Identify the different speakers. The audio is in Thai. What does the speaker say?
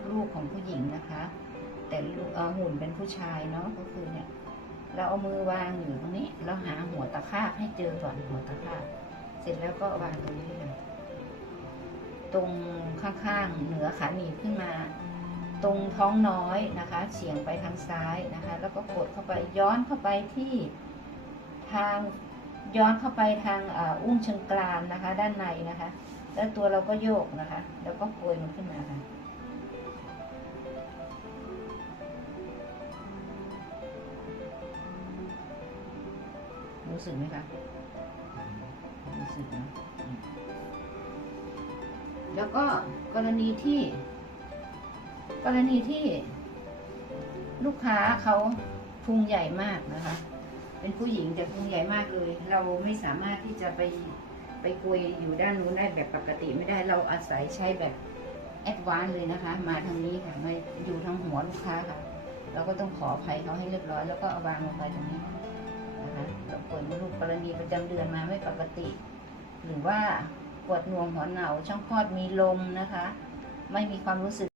Speaker 1: ดลูกของผู้หญิงนะคะ แต่หุ่นเป็นผู้ชายเนาะก็คือเนี่ยเราเอามือวางอยู่ตรงนี้เราหาหัวตะขาบให้เจอก่อนหัวตะขาบเสร็จแล้วก็วางตรงนี้ค่ะตรงข้างๆเหนือขาหนีบขึ้นมา ตรงท้องน้อยนะคะเฉียงไปทางซ้ายนะคะ แล้วก็กดเข้าไปย้อนเข้าไปที่ทางย้อนเข้าไปทางอุ้งเชิงกรานนะคะ ด้านในนะคะ แล้วตัวเราก็โยกนะคะ แล้วก็โกยมันขึ้นมา รู้สึกไหมคะรู้สึกนะแล้วก็กรณีที่ กรณีที่ลูกค้าเขาพุงใหญ่มากนะคะ เป็นผู้หญิงแต่พุงใหญ่มากเลย เราไม่สามารถที่จะไปไปกุยอยู่ด้านนู้นได้แบบปกติไม่ได้เราอาศัยใช้แบบแอดวานเลยนะคะ มาทางนี้ค่ะมาอยู่ทางหัวลูกค้าค่ะ เราก็ต้องขออภัยเขาให้เรียบร้อยแล้วก็เอาวางลงไปตรงนี้ รณีประจำเดือนมาไม่ปกติ หรือว่าปวดหน่วงหัวเหนาช่องคลอดมีลมนะคะ ไม่มีความรู้สึก